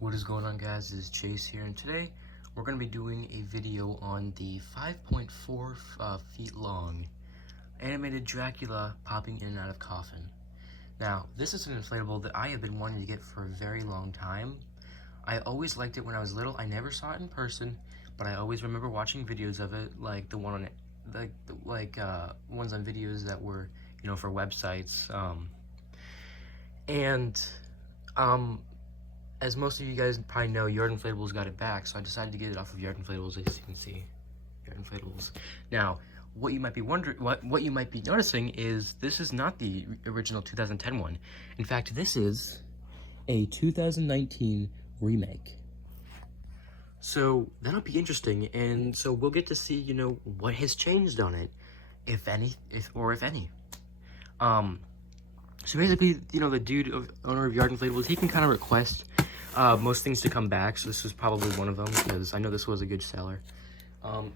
What is going on, guys? This is Chase here, and today we're going to be doing a video on the 5.4 feet long animated Dracula popping in and out of Coffin. Now, this is an inflatable that I have been wanting to get for a very long time. I always liked it when I was little. I never saw it in person, but I always remember watching videos of it, like the one on ones on videos that were, for websites. As most of you guys probably know, Yard Inflatables got it back, so I decided to get it off of Yard Inflatables, as you can see. Yard Inflatables. Now, what you might be wondering, what you might be noticing is this is not the original 2010 one. In fact, this is a 2019 remake. So that'll be interesting, and so we'll get to see, what has changed on it, if any. So basically, the owner of Yard Inflatables, he can kind of request most things to come back, so this was probably one of them, because I know this was a good seller.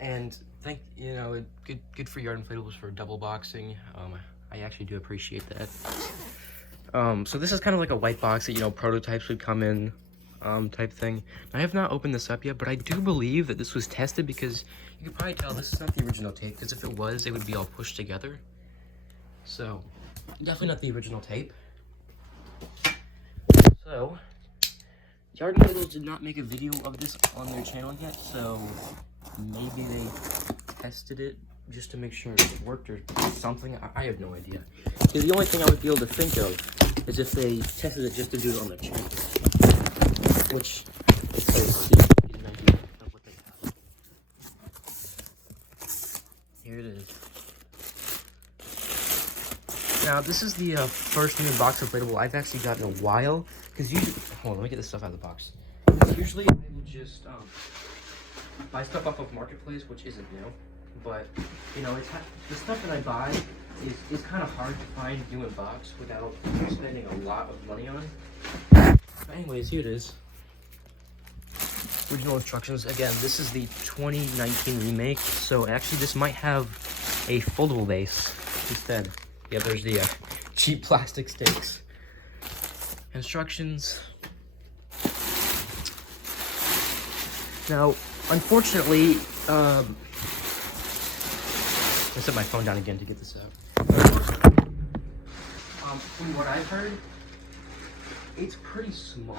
And good for Yard Inflatables for double boxing. I actually do appreciate that. So this is kind of like a white box that, prototypes would come in, type thing. I have not opened this up yet, but I do believe that this was tested, because you can probably tell this is not the original tape, because if it was, it would be all pushed together. So, definitely not the original tape. So, Yard Inflatables did not make a video of this on their channel yet, so maybe they tested it just to make sure it worked or something. I have no idea. The only thing I would be able to think of is if they tested it just to do it on their channel, which is so get an idea of what they have. Here it is. Now, this is the first new box inflatable I've actually gotten in a while, because usually, hold on, let me get this stuff out of the box. Usually, I will just buy stuff off of Marketplace, which isn't new, but, the stuff that I buy is kind of hard to find new in box without spending a lot of money on. But anyways, here it is. Original instructions. Again, this is the 2019 remake, so actually this might have a foldable base instead. Yeah, there's the cheap plastic sticks. Instructions. Now, unfortunately, I set my phone down again to get this out. From what I've heard, it's pretty small.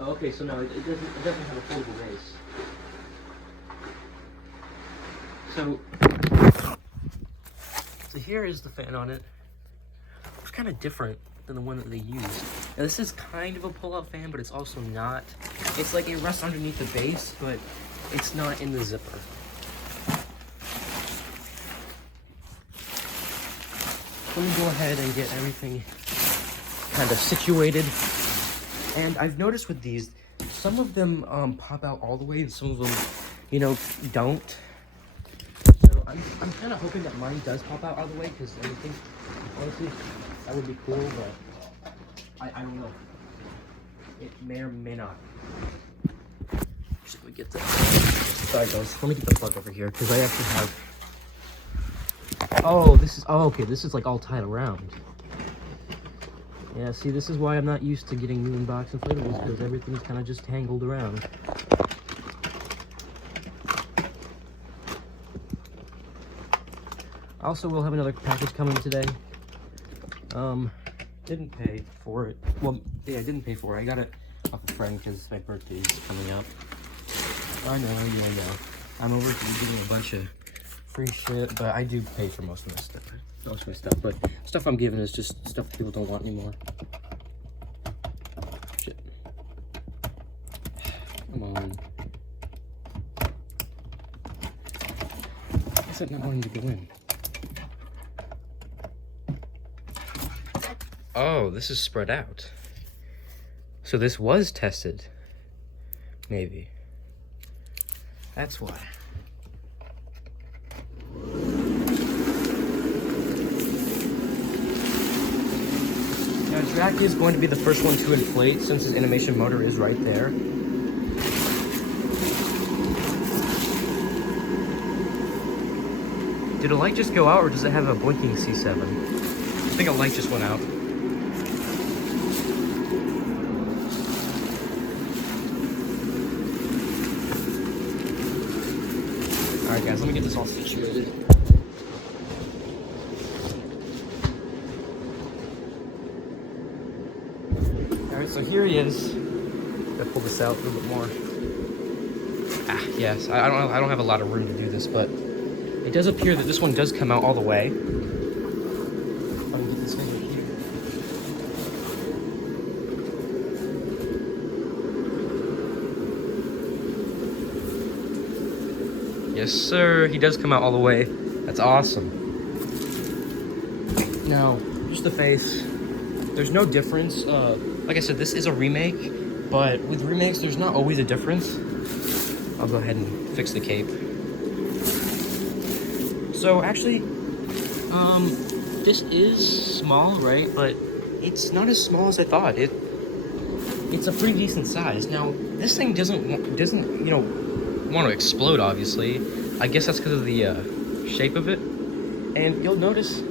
Oh, okay, so no, it doesn't have a foldable base. So here is the fan on it. It's kind of different than the one that they used. Now this is kind of a pull-out fan, but it's also not. It's like it rests underneath the base, but it's not in the zipper. Let me go ahead and get everything kind of situated. And I've noticed with these, some of them pop out all the way, and some of them, don't. I'm kind of hoping that mine does pop out all the way, because I think, honestly, that would be cool, but I don't know. It may or may not. Should we get that? Sorry, guys. Let me get the plug over here, because I actually have... okay, this is like all tied around. Yeah, see, this is why I'm not used to getting new in-box inflatables, because everything's kind of just tangled around. Also, we'll have another package coming today. Didn't pay for it. Well, yeah, I didn't pay for it. I got it off a friend because my birthday is coming up. I know. I'm over here getting a bunch of free shit, but I do pay for most of my stuff. Most of my stuff, but stuff I'm giving is just stuff that people don't want anymore. Shit. Come on. I said not wanting to go in. Oh, this is spread out. So this was tested. Maybe. That's why. Now, Dracula is going to be the first one to inflate, since his animation motor is right there. Did a light just go out, or does it have a blinking C7? I think a light just went out. guys, let me get this all situated. Alright, so here he is. Gotta pull this out a little bit more. Yes, I don't have a lot of room to do this, but it does appear that this one does come out all the way. If I can get this thing here. Yes, sir. He does come out all the way. That's awesome. Now, just the face. There's no difference. Like I said, this is a remake, but with remakes, there's not always a difference. I'll go ahead and fix the cape. So actually, this is small, right? But it's not as small as I thought. It's a pretty decent size. Now, this thing doesn't you know want to explode. Obviously, I guess that's because of the shape of it. And you'll notice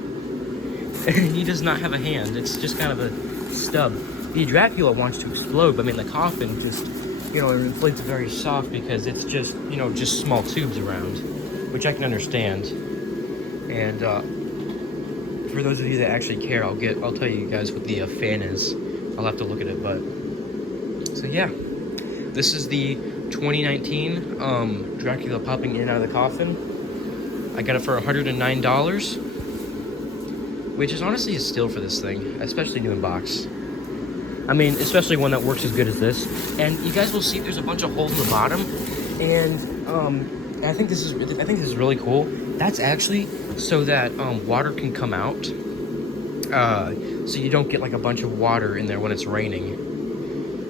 he does not have a hand. It's just kind of a stub. The Dracula wants to explode, but I mean the Coffin just, you know, it inflates very soft because it's just, you know, just small tubes around, which I can understand. And for those of you that actually care, I'll tell you guys what the fan is. I'll have to look at it, but so yeah, this is the 2019 Dracula popping in and out of the coffin. I got it for $109, which is honestly a steal for this thing, especially new in box. I mean, especially one that works as good as this. And you guys will see there's a bunch of holes in the bottom, and I think this is really cool. That's actually so that water can come out, so you don't get like a bunch of water in there when it's raining.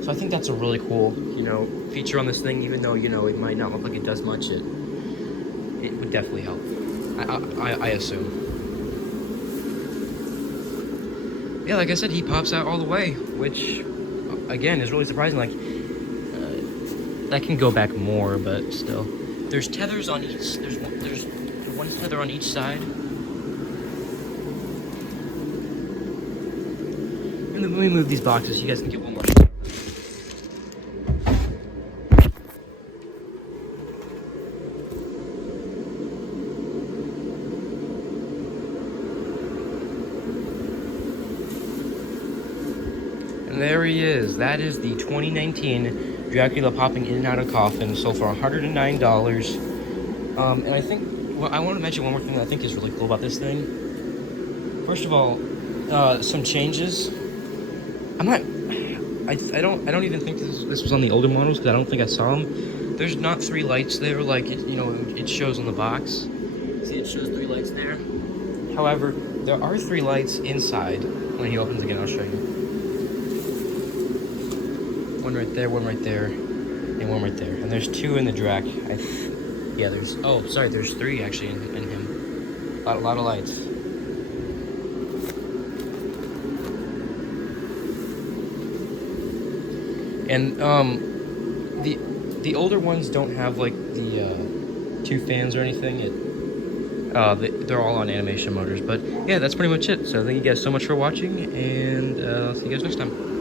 So I think that's a really cool, you know, feature on this thing. Even though, you know, it might not look like it does much, it would definitely help. I assume. Yeah, like I said, he pops out all the way, which again is really surprising. Like that can go back more, but still, there's tethers on each. There's one tether on each side. And then let me move these boxes so you guys can get one more. And there he is. That is the 2019 Dracula popping in and out of coffin, sold for $109. And I think, well, I want to mention one more thing that I think is really cool about this thing. First of all, some changes. I don't even think this was on the older models, because I don't think I saw them. There's not 3 lights there like it shows on the box. See, it shows 3 lights there. However, there are 3 lights inside. When he opens again, I'll show you. One right there, one right there, and one right there. And there's 2 in the Drac. Yeah, there's 3 actually in him. A lot of lights. And the older ones don't have like the 2 fans or anything. They're all on animation motors. But yeah, that's pretty much it. So thank you guys so much for watching, and I'll see you guys next time.